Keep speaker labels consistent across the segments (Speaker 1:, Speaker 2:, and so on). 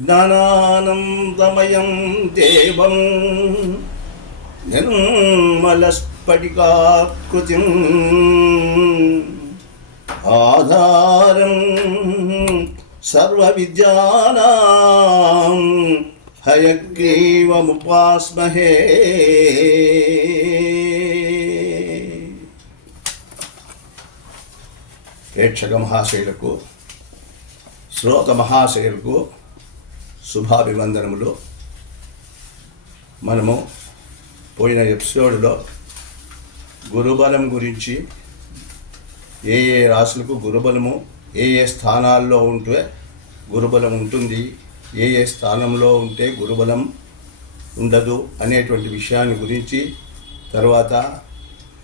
Speaker 1: జ్ఞానానందమయం దేవం నిర్మలస్ఫటికాకృతి. ఆధారం సర్వవిద్యానాం హయగ్రీవముపాస్మహే. ప్రేక్షక మహాశయులకు శ్రోత మహాశయులకు శుభాభివందనములు. మనము పోయిన ఎపిసోడ్లో గురుబలం గురించి ఏ ఏ రాశులకు గురుబలము ఏ ఏ స్థానాల్లో ఉంటే గురుబలం ఉంటుంది ఏ ఏ స్థానంలో ఉంటే గురుబలం ఉండదు అనేటువంటి విషయాన్ని గురించి తర్వాత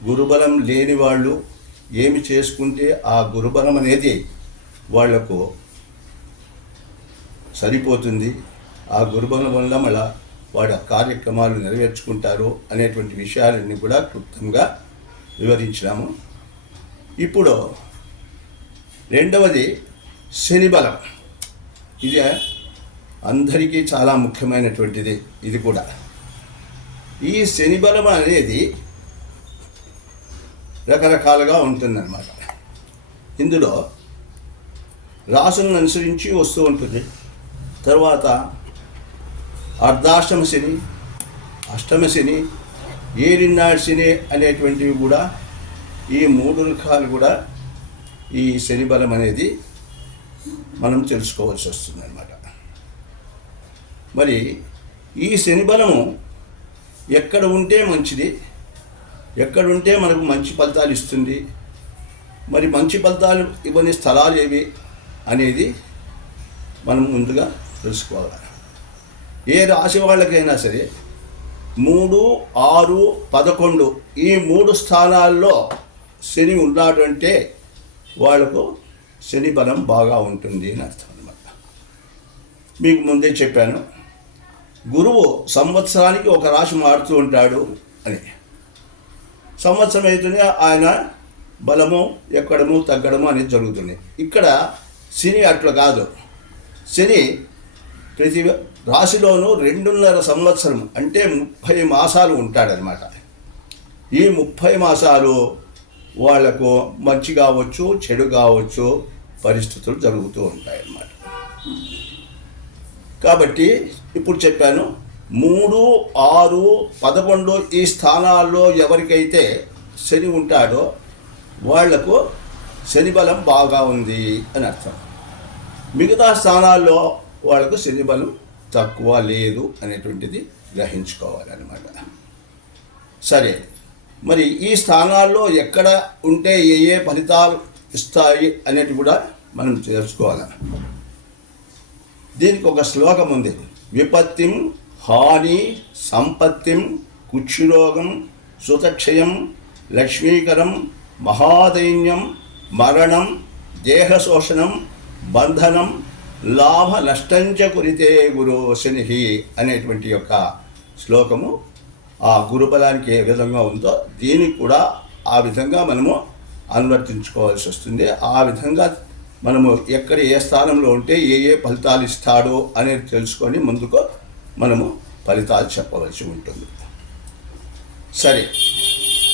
Speaker 1: గురుబలం లేని వాళ్ళు ఏమి చేసుకుంటే ఆ గురుబలం అనేది వాళ్ళకు సరిపోతుంది. ఆ గురుబలం వల్ల మళ్ళా వాడి కార్యక్రమాలు నెరవేర్చుకుంటారు అనేటువంటి విషయాలన్నీ కూడా క్లుప్తంగా వివరించినాము. ఇప్పుడు రెండవది శనిబలం ఇది అందరికీ చాలా ముఖ్యమైనటువంటిది ఇది కూడా. ఈ శనిబలం అనేది రకరకాలుగా ఉంటుందన్నమాట. ఇందులో రాసులను అనుసరించి వస్తూ ఉంటుంది. తర్వాత అర్ధాష్టమ శని అష్టమ శని ఏలినాడు శని అనేటువంటివి కూడా ఈ మూడు రకాలు కూడా ఈ శని బలం అనేది మనం తెలుసుకోవాల్సి వస్తుంది అనమాట మరి ఈ శని బలము ఎక్కడ ఉంటే మంచిది ఎక్కడ ఉంటే మనకు మంచి ఫలితాలు ఇస్తుంది మరి మంచి ఫలితాలు ఇవ్వని స్థలాలు ఏవి అనేది మనం ముందుగా తెలుసుకోవాలి. ఏ రాశి వాళ్ళకైనా సరే మూడు ఆరు పదకొండు ఈ మూడు స్థానాల్లో శని ఉన్నాడు అంటే వాళ్ళకు శని బలం బాగా ఉంటుంది అని అర్థం అనమాట మీకు ముందే చెప్పాను గురువు సంవత్సరానికి ఒక రాశి మారుతూ ఉంటాడు అని. సంవత్సరం అయితేనే ఆయన బలము ఎక్కడము తగ్గడము అనేది జరుగుతుంది. ఇక్కడ శని అట్లా కాదు. శని ప్రతి రాశిలోనూ రెండున్నర సంవత్సరం అంటే ముప్పై మాసాలు ఉంటాడనమాట ఈ ముప్పై మాసాలు వాళ్ళకు మంచి కావచ్చు చెడు కావచ్చు పరిస్థితులు జరుగుతూ ఉంటాయన్నమాట. కాబట్టి ఇప్పుడు చెప్పాను మూడు ఆరు పదకొండు ఈ స్థానాల్లో ఎవరికైతే శని ఉంటాడో వాళ్ళకు శని బలం బాగా ఉంది అని అర్థం. మిగతా స్థానాల్లో వాళ్ళకు శని బలం తక్కువ లేదు అనేటువంటిది గ్రహించుకోవాలన్నమాట. సరే మరి ఈ స్థానాల్లో ఎక్కడ ఉంటే ఏ ఏ ఫలితాలు ఇస్తాయి అనేది కూడా మనం తెలుసుకోవాలి? దీనికి ఒక శ్లోకం ఉంది. విపత్తిం హాని సంపత్తిం కుక్షురోగం సుతక్షయం లక్ష్మీకరం మహాదైన్యం మరణం దేహశోషణం బంధనం లాభ నష్టంచ కురితే గురు శని అనేటువంటి యొక్క శ్లోకము ఆ గురుబలానికి ఏ విధంగా ఉందో దీనికి కూడా ఆ విధంగా మనము అనువర్తించుకోవాల్సి వస్తుంది. ఆ విధంగా మనము ఎక్కడ ఏ స్థానంలో ఉంటే ఏ ఏ ఫలితాలు ఇస్తాడో అనేది తెలుసుకొని ముందుకు మనము ఫలితాలు చెప్పవలసి ఉంటుంది. సరే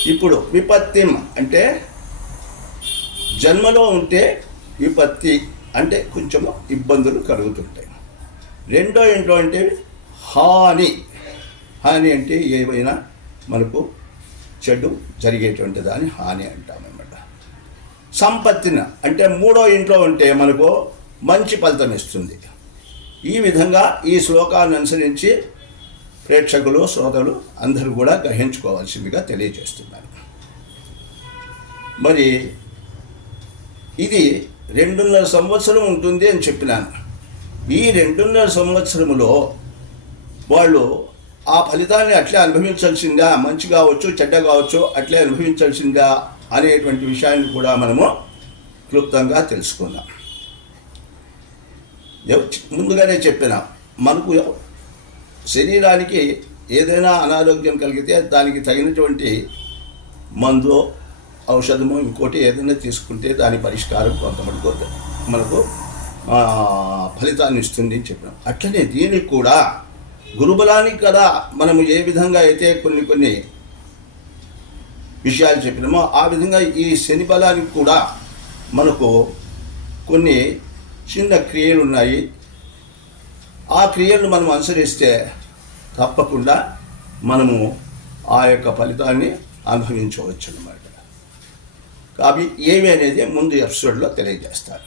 Speaker 1: ఇప్పుడు విపత్తిం అంటే జన్మలో ఉంటే విపత్తి అంటే కొంచెము ఇబ్బందులు కలుగుతుంటాయి. రెండో ఏంటో అంటే హాని. హాని అంటే ఏవైనా మనకు చెడు జరిగేటువంటి దాన్ని హాని అంటామన్నమాట. సంపత్తిన అంటే మూడో ఇంట్లో ఉంటే మనకు మంచి ఫలితం ఇస్తుంది. ఈ విధంగా ఈ శ్లోకాన్ని అనుసరించి ప్రేక్షకులు శ్రోతలు అందరూ కూడా గ్రహించుకోవాల్సిందిగా తెలియజేస్తున్నారు. మరి ఇది రెండున్నర సంవత్సరం ఉంటుంది అని చెప్పినాను. ఈ రెండున్నర సంవత్సరములో వాళ్ళు ఆ ఫలితాన్ని అట్లే అనుభవించాల్సిందా? మంచి కావచ్చు చెడ్డ కావచ్చు అట్లే అనుభవించాల్సిందా? అనేటువంటి విషయాన్ని కూడా మనము క్లుప్తంగా తెలుసుకుందాం. ముందుగానే చెప్పిన మనకు శరీరానికి ఏదైనా అనారోగ్యం కలిగితే దానికి తగినటువంటి మందు ఔషధము ఇంకోటి ఏదైనా తీసుకుంటే దాని పరిష్కారం కొంతమటుకు మనకు ఫలితాన్ని ఇస్తుంది అని చెప్పినాం అట్లనే దీనికి కూడా గురుబలానికి కదా మనము ఏ విధంగా అయితే కొన్ని కొన్ని విషయాలు చెప్పినామో ఆ విధంగా ఈ శని బలానికి కూడా మనకు కొన్ని చిన్న క్రియలు ఉన్నాయి. ఆ క్రియలను మనం అనుసరిస్తే తప్పకుండా మనము ఆ యొక్క ఫలితాన్ని అనుభవించవచ్చు అన్నమాట అవి ఏవి అనేది ముందు ఎపిసోడ్లో తెలియజేస్తాను.